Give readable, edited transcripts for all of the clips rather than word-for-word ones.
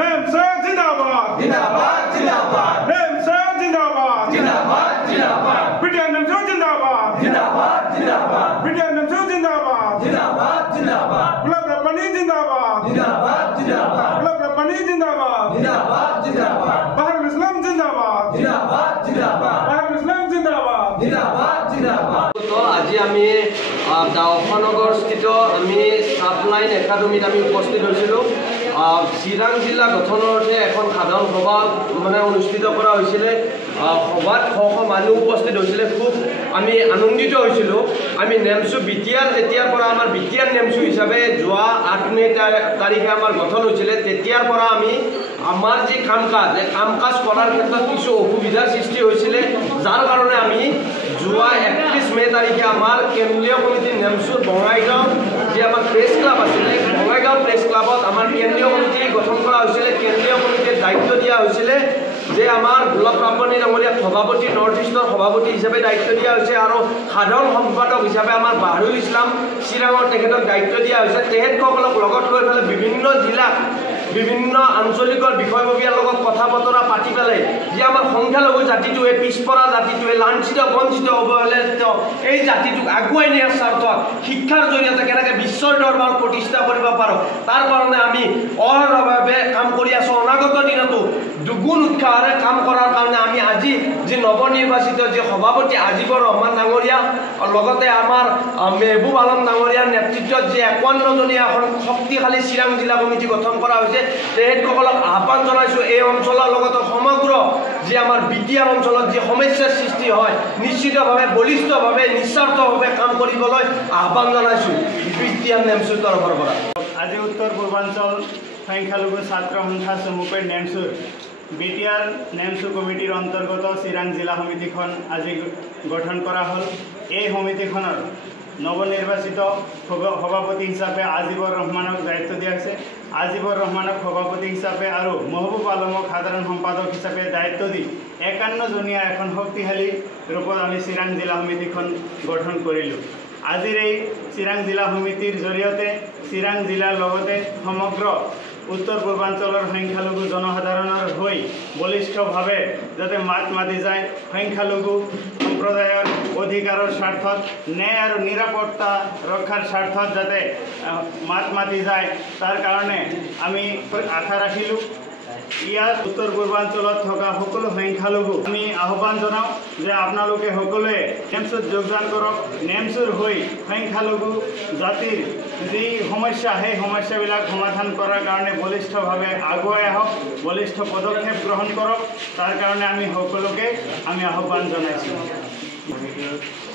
नेमसे जिंदाबाद जिंदाबाद जिंदाबाद नेमसे जिंदाबाद जिंदाबाद जिंदाबाद बिटिया नेमसे जिंदाबाद जिंदाबाद जिंदाबाद बिटिया नेमसे जिंदाबाद जिंदाबाद जिंदाबाद गुलाब रब्बानी जिंदाबाद जिंदाबाद जिंदाबाद गुलाब रब्बानी जिंदाबाद जिंदाबाद जिंदाबाद बहारुल इस्लाम जिंदाबाद जिंदाबाद जिंदाबाद बहारुल इस्लाम जिंदाबाद जिंदाबाद जिंदाबाद তো আজি আমি দাওখানগৰ স্থিত আমি সাবলাইন একাডেমিত আমি উপস্থিত হৈছিলোঁ চিৰাং জিলা গঠনৰ অৰ্থে এখন সাধাৰণ সভা মানে অনুষ্ঠিত কৰা হৈছিলে সভাত শ মানুহ উপস্থিত হৈছিলে খুব আমি আনন্দিত হৈছিলোঁ আমি নেমচু বিটিয়াৰ যেতিয়াৰ পৰা আমাৰ বিটিয়াৰ নেমচু হিচাপে যোৱা ৮ মে তাৰিখে আমাৰ গঠন হৈছিলে তেতিয়াৰ পৰা আমি আমাৰ যি কাম কাজ কৰাৰ ক্ষেত্ৰত কিছু অসুবিধাৰ সৃষ্টি হৈছিলে যাৰ কাৰণে আমি যোৱা ৩১ মে তাৰিখে আমাৰ কেন্দ্ৰীয় কমিটি নেমচুৰ বঙাইগাঁও যি আমাৰ প্ৰেছ ক্লাব আছিলে বঙাইগাঁও প্ৰেছ ক্লাবত আমাৰ কেন্দ্ৰীয় কমিটি গঠন কৰা হৈছিলে কেন্দ্ৰীয় কমিটিৰ দায়িত্ব দিয়া হৈছিলে যে আমাৰ গোলাপ ৰাব্বানী ডাঙৰীয়াক সভাপতি নৰ্থ ইষ্টৰ সভাপতি হিচাপে দায়িত্ব দিয়া হৈছে আৰু সাধাৰণ সম্পাদক হিচাপে আমাৰ বাহাৰুল ইছলাম চিৰাঙৰ তেখেতক দায়িত্ব দিয়া হৈছে তেখেতসকলক লগত লৈ পেলাই বিভিন্ন জিলাত বিভিন্ন আঞ্চলিকৰ বিষয়ববীয়াৰ লগত কথা বতৰা পাতি পেলাই যে আমাৰ সংখ্যালঘু জাতিটোৱে পিছপৰা জাতিটোৱে লাঞ্ছিত বঞ্চিত অৱহেলিত এই জাতিটোক আগুৱাই নিয়াৰ স্বাৰ্থত শিক্ষাৰ জৰিয়তে কেনেকৈ বিশ্বৰ দৰবাৰত প্ৰতিষ্ঠা কৰিব পাৰোঁ তাৰ কাৰণে আমি অহৰহভাৱে কাম কৰি আছোঁ অনাগত দিনতো দুগুণ উৎসাহেৰে কাম কৰাৰ কাৰণে আমি আজি যি নৱনিৰ্বাচিত যি সভাপতি আজিবৰ ৰহমান ডাঙৰীয়া লগতে আমাৰ মেহবুব আলম ডাঙৰীয়াৰ নেতৃত্বত যি ৫১জনীয়া এখন শক্তিশালী চিৰাং জিলা কমিটি গঠন কৰা হৈছে তেখেতসকলক আহ্বান জনাইছোঁ এই অঞ্চলৰ লগতে সমগ্ৰ যি আমাৰ বিটিয়াৰ অঞ্চলত যি সমস্যাৰ সৃষ্টি হয় নিশ্চিতভাৱে বলিষ্ঠভাৱে নিস্বাৰ্থভাৱে কাম কৰিবলৈ আহ্বান জনাইছোঁ বিটিয়াৰ নেমচুৰ তৰফৰ পৰা আজি উত্তৰ পূৰ্বাঞ্চল সংখ্যালঘু ছাত্ৰ সন্থা চমুকৈ নেমচুৰ বিটিআৰ নেমচু কমিটিৰ অন্তৰ্গত চিৰাং জিলা সমিতিখন আজি গঠন কৰা হ'ল এই সমিতিখনৰ নৱনিৰ্বাচিত সভাপতি হিচাপে আজিবৰ ৰহমানক দায়িত্ব দিয়া হৈছে আজিবৰ ৰহমানক সভাপতি হিচাপে আৰু মহবুব আলমক সাধাৰণ সম্পাদক হিচাপে দায়িত্ব দি ৫১জনীয়া এখন শক্তিশালী ৰূপত আমি চিৰাং জিলা সমিতিখন গঠন কৰিলোঁ আজিৰ এই চিৰাং জিলা সমিতিৰ জৰিয়তে চিৰাং জিলাৰ লগতে সমগ্ৰ উত্তৰ পূৰ্বাঞ্চলৰ সংখ্যালঘু জনসাধাৰণৰ হৈ বলিষ্ঠভাৱে যাতে মাত মাতি যায় সংখ্যালঘু সম্প্ৰদায়ৰ অধিকাৰৰ স্বাৰ্থত ন্যায় আৰু নিৰাপত্তা ৰক্ষাৰ স্বাৰ্থত যাতে মাত মাতি যায় তাৰ কাৰণে আমি আশা ৰাখিলোঁ ইয়াত উত্তৰ পূৰ্বাঞ্চলত থকা সকলো সংখ্যালঘু আমি আহ্বান জনাওঁ যে আপোনালোকে সকলোৱে নেমচুত যোগদান কৰক নেমচুৰ হৈ সংখ্যালঘু জাতিৰ যি সমস্যা সেই সমস্যাবিলাক সমাধান কৰাৰ কাৰণে বলিষ্ঠভাৱে আগুৱাই আহক বলিষ্ঠ পদক্ষেপ গ্ৰহণ কৰক তাৰ কাৰণে আমি সকলোকে আমি আহ্বান জনাইছোঁ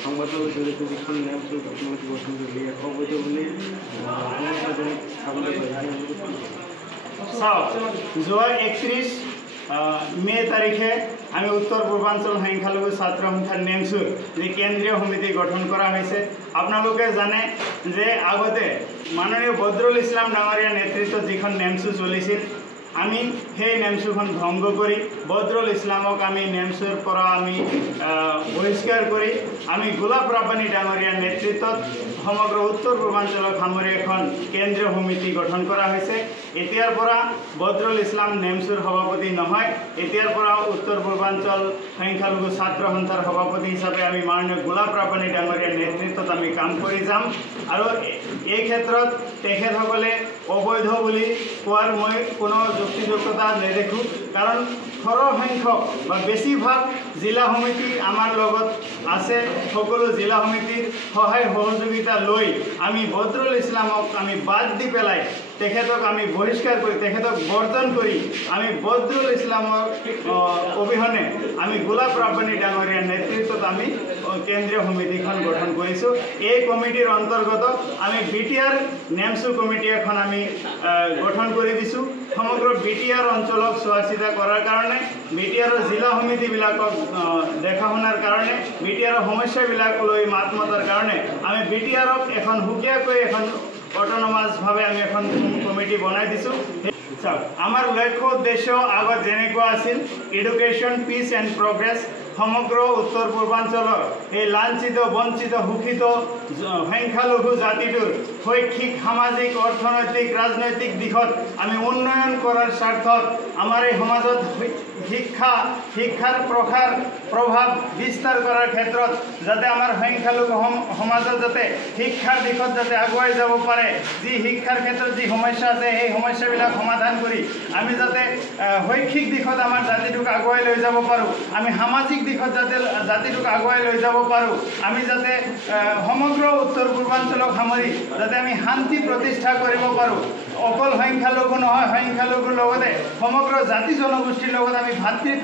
সংবাদৰ জৰিয়তে যিখন নেমচুৰ কমিটি গঠন কৰি অবৈধ বুলি চাওক যোৱা ৩১ মে তাৰিখে আমি উত্তৰ পূৰ্বাঞ্চল সংখ্যালঘু ছাত্ৰ সন্থা নেমচুৰ যি কেন্দ্ৰীয় সমিতি গঠন কৰা হৈছে আপোনালোকে জানে যে আগতে মাননীয় বদৰুল ইছলাম ডাঙৰীয়াৰ নেতৃত্বত যিখন নেমচু চলিছিল আমি সেই নেমচুখন ভংগ কৰি বদৰুল ইছলামক আমি নেমচুৰ পৰা আমি বহিষ্কাৰ কৰি আমি গোলাপ ৰাব্বানী ডাঙৰীয়াৰ নেতৃত্বত সমগ্ৰ উত্তৰ পূৰ্বাঞ্চলক সামৰি এখন কেন্দ্ৰীয় সমিতি গঠন কৰা হৈছে এতিয়াৰ পৰা বদৰুল ইছলাম নেমচুৰ সভাপতি নহয় এতিয়াৰ পৰা উত্তৰ পূৰ্বাঞ্চল সংখ্যালঘু ছাত্ৰ সন্থাৰ সভাপতি হিচাপে আমি মাননীয় গোলাপ ৰাব্বানী ডাঙৰীয়াৰ নেতৃত্বত আমি কাম কৰি যাম আৰু এই ক্ষেত্ৰত তেখেতসকলে অবৈধ বুলি কোৱাৰ মই কোনো যুক্তিযুক্ততা নেদেখোঁ কাৰণ সৰহসংখ্যক বা বেছিভাগ জিলা সমিতি আমাৰ লগত আছে সকলো জিলা সমিতিৰ সহায় সহযোগিতা লৈ আমি বদৰুল ইছলামক আমি বাদ দি পেলাই তেখেতক আমি বহিষ্কাৰ কৰি তেখেতক বৰ্জন কৰি আমি বদৰুল ইছলামৰ অবিহনে আমি গোলাপ ৰাব্বানী ডাঙৰীয়াৰ নেতৃত্বত আমি কেন্দ্ৰীয় সমিতিখন গঠন কৰিছোঁ এই কমিটিৰ অন্তৰ্গত আমি বিটিআৰ নেমচু কমিটি এখন আমি গঠন কৰি দিছোঁ সমগ্ৰ বিটিআৰ অঞ্চলক চোৱা চিতা কৰাৰ কাৰণে বিটিআৰৰ জিলা সমিতিবিলাকক দেখা শুনাৰ কাৰণে বিটিআৰৰ সমস্যাবিলাক লৈ মাত মতাৰ কাৰণে আমি বিটিআৰক এখন সুকীয়াকৈ এখন অট'নমাছভাৱে আমি এখন কমিটি বনাই দিছোঁ আমাৰ লক্ষ্য উদ্দেশ্য আগত যেনেকুৱা আছিল এডুকেশ্যন পিচ এণ্ড প্ৰগ্ৰেছ সমগ্ৰ উত্তৰ পূৰ্বাঞ্চলৰ এই লাঞ্ছিত বঞ্চিত শোষিত সংখ্যালঘু জাতিটোৰ শৈক্ষিক সামাজিক অৰ্থনৈতিক ৰাজনৈতিক দিশত আমি উন্নয়ন কৰাৰ স্বাৰ্থত আমাৰ এই সমাজত শিক্ষাৰ প্ৰভাৱ বিস্তাৰ কৰাৰ ক্ষেত্ৰত যাতে আমাৰ সংখ্যালঘু সমাজত যাতে শিক্ষাৰ দিশত যাতে আগুৱাই যাব পাৰে, যি শিক্ষাৰ ক্ষেত্ৰত যি সমস্যা আছে সেই সমস্যাবিলাক সমাধান কৰি আমি যাতে শৈক্ষিক দিশত আমাৰ জাতিটোক আগুৱাই লৈ যাব পাৰোঁ, আমি সামাজিক দিশত যাতে জাতিটোক আগুৱাই লৈ যাব পাৰোঁ, আমি যাতে সমগ্ৰ উত্তৰ পূৰ্বাঞ্চলক সামৰি যাতে আমি শান্তি প্ৰতিষ্ঠা কৰিব পাৰোঁ। অকল সংখ্যালঘু নহয়, সংখ্যালঘুৰ লগতে সমগ্ৰ জাতি জনগোষ্ঠীৰ লগত আমি ভাতৃত্ব